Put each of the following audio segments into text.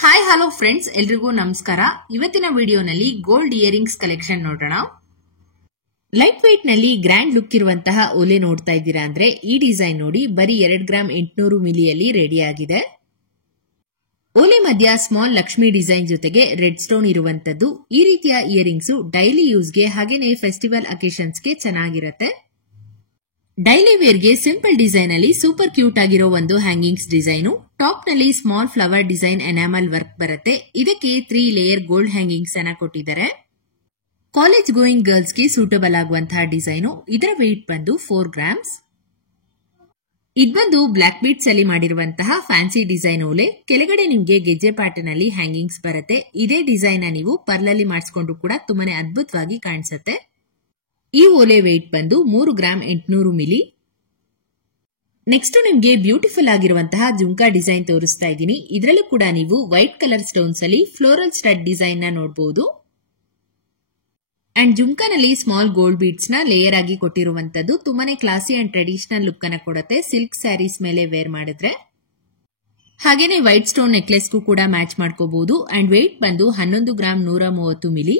Hi hello friends, ಎಲ್ರಿಗೂ ನಮಸ್ಕಾರ. ಇವತ್ತಿನ ವಿಡಿಯೋನಲ್ಲಿ ಗೋಲ್ಡ್ ಇಯರಿಂಗ್ಸ್ ಕಲೆಕ್ಷನ್ ನೋಡೋಣ. ಲೈಟ್ ವೇಟ್ ನಲ್ಲಿ ಗ್ರ್ಯಾಂಡ್ ಲುಕ್ ಇರುವಂತಹ ಓಲೆ ನೋಡ್ತಾ ಇದ್ದೀರಾ ಅಂದ್ರೆ ಈ ಡಿಸೈನ್ ನೋಡಿ ಬರೀ 2 ಗ್ರಾಮ್ 800 ಮಿಲಿಯಲ್ಲಿ ರೆಡಿ ಆಗಿದೆ. ಓಲೆ ಮಧ್ಯ ಸ್ಮಾಲ್ ಲಕ್ಷ್ಮಿ ಡಿಸೈನ್ ಜೊತೆಗೆ ರೆಡ್ ಸ್ಟೋನ್ ಇರುವಂತದ್ದು. ಈ ರೀತಿಯ ಇಯರಿಂಗ್ಸ್ ಡೈಲಿ ಯೂಸ್ಗೆ ಹಾಗೇನೆ ಫೆಸ್ಟಿವಲ್ ಅಕೇಶನ್ಸ್ಗೆ ಚೆನ್ನಾಗಿರುತ್ತೆ. ಡೈಲಿ ವೇರ್ಗೆ ಸಿಂಪಲ್ ಡಿಸೈನ್ ಅಲ್ಲಿ ಸೂಪರ್ ಕ್ಯೂಟ್ ಆಗಿರೋ ಒಂದು ಹ್ಯಾಂಗಿಂಗ್ಸ್ ಡಿಸೈನು. ಟಾಪ್ ನಲ್ಲಿ small flower design enamel work ಬರುತ್ತೆ. ಇದಕ್ಕೆ 3 ಲೇಯರ್ ಗೋಲ್ಡ್ ಹ್ಯಾಂಗಿಂಗ್ಸ್ ಅನ್ನ ಕೊಟ್ಟಿದ್ದಾರೆ. ಕಾಲೇಜ್ ಗೋಯಿಂಗ್ ಗರ್ಲ್ಸ್ ಗೆ ಸೂಟಬಲ್ ಆಗುವಂತಹ ಡಿಸೈನು. ಇದರ ವೆಯ್ಟ್ ಬಂದು 4 ಗ್ರಾಮ್ಸ್. ಇದು ಬಂದು ಬ್ಲಾಕ್ ಬೀಡ್ಸ್ ಅಲ್ಲಿ ಮಾಡಿರುವಂತಹ ಫ್ಯಾನ್ಸಿ ಡಿಸೈನ್ ಓಲೆ. ಕೆಳಗಡೆ ನಿಮ್ಗೆ ಗೆಜ್ಜೆ ಪ್ಯಾಟರ್ನ್ ಅಲ್ಲಿ ಹ್ಯಾಂಗಿಂಗ್ಸ್ ಬರುತ್ತೆ. ಇದೇ ಡಿಸೈನ್ ನೀವು ಪರ್ಲಲ್ಲಿ ಮಾಡಿಸ್ಕೊಂಡು ಕೂಡ ತುಂಬಾನೇ ಅದ್ಭುತವಾಗಿ ಕಾಣಿಸುತ್ತೆ. ಈ ಓಲೆ ವೆಯ್ಟ್ ಬಂದು 3 ಗ್ರಾಮ್ 800 ಮಿಲಿ. ನೆಕ್ಸ್ಟ್ ನಿಮ್ಗೆ ಬ್ಯೂಟಿಫುಲ್ ಆಗಿರುವಂತಹ ಜುಮ್ಕಾ ಡಿಸೈನ್ ತೋರಿಸ್ತಾ ಇದ್ದೀನಿ. ಇದರಲ್ಲೂ ಕೂಡ ನೀವು ವೈಟ್ ಕಲರ್ ಸ್ಟೋನ್ಸ್ ಅಲ್ಲಿ ಫ್ಲೋರಲ್ ಸ್ಟಡ್ ಡಿಸೈನ್ ನ ನೋಡಬಹುದು. ಅಂಡ್ ಜುಮ್ಕಾನಲ್ಲಿ ಸ್ಮಾಲ್ ಗೋಲ್ಡ್ ಬೀಡ್ಸ್ ನ ಲೇಯರ್ ಆಗಿ ಕೊಟ್ಟಿರುವಂತದ್ದು ತುಂಬಾನೇ ಕ್ಲಾಸಿ ಅಂಡ್ ಟ್ರೆಡಿಷನಲ್ ಲುಕ್ ಅನ್ನ ಕೊಡುತ್ತೆ. ಸಿಲ್ಕ್ ಸ್ಯಾರೀಸ್ ಮೇಲೆ ವೇರ್ ಮಾಡಿದ್ರೆ ಹಾಗೇನೆ ವೈಟ್ ಸ್ಟೋನ್ ನೆಕ್ಲೆಸ್ಗೂ ಕೂಡ ಮ್ಯಾಚ್ ಮಾಡ್ಕೋಬಹುದು. ಅಂಡ್ ವೆಯ್ಟ್ ಬಂದು 11 ಗ್ರಾಮ್ 130 ಮಿಲಿ.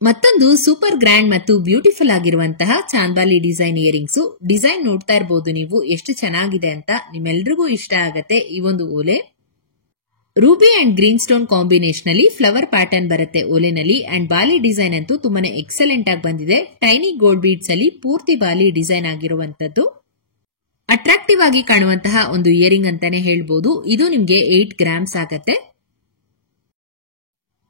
ಮತ್ತೊಂದು ಸೂಪರ್ ಗ್ರ್ಯಾಂಡ್ ಮತ್ತು ಬ್ಯೂಟಿಫುಲ್ ಆಗಿರುವಂತಹ ಚಾಂದಾಲಿ ಡಿಸೈನ್ ಇಯರಿಂಗ್ಸ್. ಡಿಸೈನ್ ನೋಡ್ತಾ ಇರಬಹುದು ನೀವು ಎಷ್ಟು ಚೆನ್ನಾಗಿದೆ ಅಂತ. ನಿಮ್ಮೆಲ್ರಿಗೂ ಇಷ್ಟ ಆಗತ್ತೆ ಈ ಒಂದು ಓಲೆ. Ruby and green stone combination ಅಲ್ಲಿ ಫ್ಲವರ್ ಪ್ಯಾಟರ್ನ್ ಬರುತ್ತೆ ಓಲೆನಲ್ಲಿ. ಅಂಡ್ ಬಾಲಿ ಡಿಸೈನ್ ಅಂತೂ ತುಂಬಾನೇ ಎಕ್ಸಲೆಂಟ್ ಆಗಿ ಬಂದಿದೆ. ಟೈನಿ ಗೋಲ್ಡ್ ಬೀಡ್ಸ್ ಅಲ್ಲಿ ಪೂರ್ತಿ ಬಾಲಿ ಡಿಸೈನ್ ಆಗಿರುವಂತದ್ದು. ಅಟ್ರಾಕ್ಟಿವ್ ಆಗಿ ಕಾಣುವಂತಹ ಒಂದು ಇಯರಿಂಗ್ ಅಂತಾನೆ ಹೇಳ್ಬಹುದು. ಇದು ನಿಮ್ಗೆ 8 ಗ್ರಾಮ್ಸ್ ಆಗತ್ತೆ.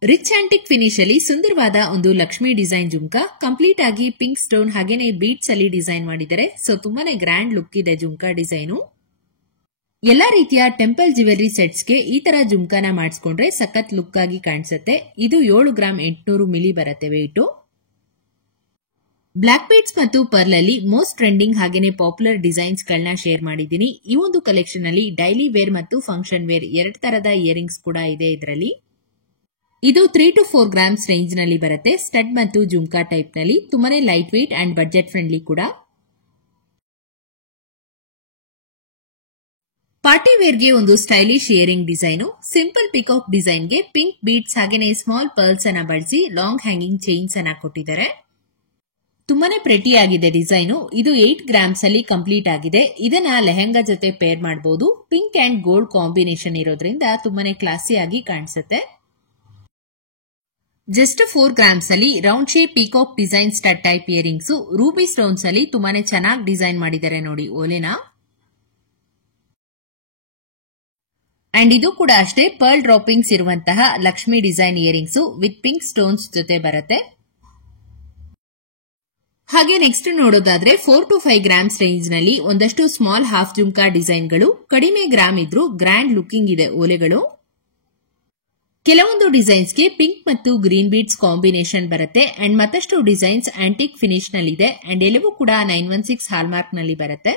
ರಿಚ್ ಆಂಟಿಕ್ ಫಿನಿಶ್ ಅಲ್ಲಿ ಸುಂದರವಾದ ಒಂದು ಲಕ್ಷ್ಮಿ ಡಿಸೈನ್ ಜುಮ್ಕಾ. ಕಂಪ್ಲೀಟ್ ಆಗಿ ಪಿಂಕ್ ಸ್ಟೋನ್ ಹಾಗೇನೆ ಬೀಡ್ಸ್ ಅಲ್ಲಿ ಡಿಸೈನ್ ಮಾಡಿದ್ದಾರೆ. ಸೊ ತುಂಬಾನೇ ಗ್ರ್ಯಾಂಡ್ ಲುಕ್ ಇದೆ ಜುಮ್ಕಾ ಡಿಸೈನು. ಎಲ್ಲಾ ರೀತಿಯ ಟೆಂಪಲ್ ಜ್ಯುವೆಲರಿ ಸೆಟ್ಸ್ ಗೆ ಈ ತರ ಜುಮ್ಕಾನ ಮಾಡಿಸ್ಕೊಂಡ್ರೆ ಸಖತ್ ಲುಕ್ ಆಗಿ ಕಾಣಿಸುತ್ತೆ. ಇದು 7 ಗ್ರಾಮ್ 800 ಮಿಲಿ ಬರುತ್ತೆ ವೆಯ್ಟ್. ಬ್ಲಾಕ್ ಬೀಡ್ಸ್ ಮತ್ತು ಪರ್ಲ್ ಅಲ್ಲಿ ಮೋಸ್ಟ್ ಟ್ರೆಂಡಿಂಗ್ ಹಾಗೇನೆ ಪಾಪ್ಯುಲರ್ ಡಿಸೈನ್ಸ್ ಗಳನ್ನ ಶೇರ್ ಮಾಡಿದ್ದೀನಿ. ಈ ಒಂದು ಕಲೆಕ್ಷನ್ ಅಲ್ಲಿ ಡೈಲಿ ವೇರ್ ಮತ್ತು ಫಂಕ್ಷನ್ ವೇರ್ 2 ತರದ ಇಯರಿಂಗ್ಸ್ ಕೂಡ ಇದೆ ಇದರಲ್ಲಿ. ಇದು 3 to 4 ಗ್ರಾಮ್ಸ್ ರೇಂಜ್ ನಲ್ಲಿ ಬರುತ್ತೆ. ಸ್ಟಡ್ ಮತ್ತು ಜುಮ್ಕಾ ಟೈಪ್ ನಲ್ಲಿ ತುಂಬಾನೇ light weight and budget friendly ಕೂಡ. ಪಾರ್ಟಿ ವೇರ್ ಗೆ ಒಂದು stylish earring design. Simple peacock design ಗೆ ಪಿಂಕ್ ಬೀಡ್ಸ್ ಹಾಗೇನೆ ಸ್ಮಾಲ್ ಪರ್ಲ್ಸ್ ಅನ್ನ ಬಳಸಿ ಲಾಂಗ್ ಹ್ಯಾಂಗಿಂಗ್ ಚೈನ್ಸ್ ಅನ್ನ ಕೊಟ್ಟಿದ್ದಾರೆ. ತುಂಬಾನೇ ಪ್ರೆಟಿ ಆಗಿದೆ ಡಿಸೈನು. ಇದು 8 ಗ್ರಾಮ್ಸ್ ಅಲ್ಲಿ ಕಂಪ್ಲೀಟ್ ಆಗಿದೆ. ಇದನ್ನ ಲೆಹಂಗಾ ಜೊತೆ ಪೇರ್ ಮಾಡಬಹುದು. ಪಿಂಕ್ ಅಂಡ್ ಗೋಲ್ಡ್ ಕಾಂಬಿನೇಷನ್ ಇರೋದ್ರಿಂದ ತುಂಬಾನೇ ಕ್ಲಾಸಿ ಆಗಿ ಕಾಣಿಸುತ್ತೆ. ಜಸ್ಟ್ 4 ಗ್ರಾಮ್ಸ್ ಅಲ್ಲಿ round shape peacock design stud type earrings. Ruby stones ಅಲ್ಲಿ ತುಂಬಾನೇ ಚೆನ್ನಾಗಿ ಡಿಸೈನ್ ಮಾಡಿದ್ದಾರೆ ನೋಡಿ ಓಲೆನ. ಅಂಡ್ ಇದು ಕೂಡ ಅಷ್ಟೇ ಪರ್ಲ್ ಡ್ರಾಪಿಂಗ್ಸ್ ಇರುವಂತಹ Lakshmi design earrings with pink stones ಜೊತೆ ಬರುತ್ತೆ. ಹಾಗೆ ನೆಕ್ಸ್ಟ್ ನೋಡೋದಾದ್ರೆ 4 to 5 ಗ್ರಾಮ್ಸ್ ರೇಂಜ್ ನಲ್ಲಿ ಒಂದಷ್ಟು ಸ್ಮಾಲ್ ಹಾಫ್ ಜುಮ್ಕಾ ಡಿಸೈನ್ಗಳು. ಕಡಿಮೆ ಗ್ರಾಮ್ ಇದ್ರೂ ಗ್ರ್ಯಾಂಡ್ ಲುಕಿಂಗ್ ಇದೆ ಓಲೆಗಳು. ಕೆಲವೊಂದು ಡಿಸೈನ್ಸ್ಗೆ ಪಿಂಕ್ ಮತ್ತು ಗ್ರೀನ್ ಬೀಡ್ಸ್ ಕಾಂಬಿನೇಷನ್ ಬರುತ್ತೆ. ಅಂಡ್ ಮತ್ತಷ್ಟು ಡಿಸೈನ್ಸ್ ಆಂಟಿಕ್ ಫಿನಿಶ್ ನಲ್ಲಿದೆ. ಅಂಡ್ ಎಲ್ಲವೂ ಕೂಡ 916 ಹಾಲ್ಮಾರ್ಕ್ ನಲ್ಲಿ ಬರುತ್ತೆ.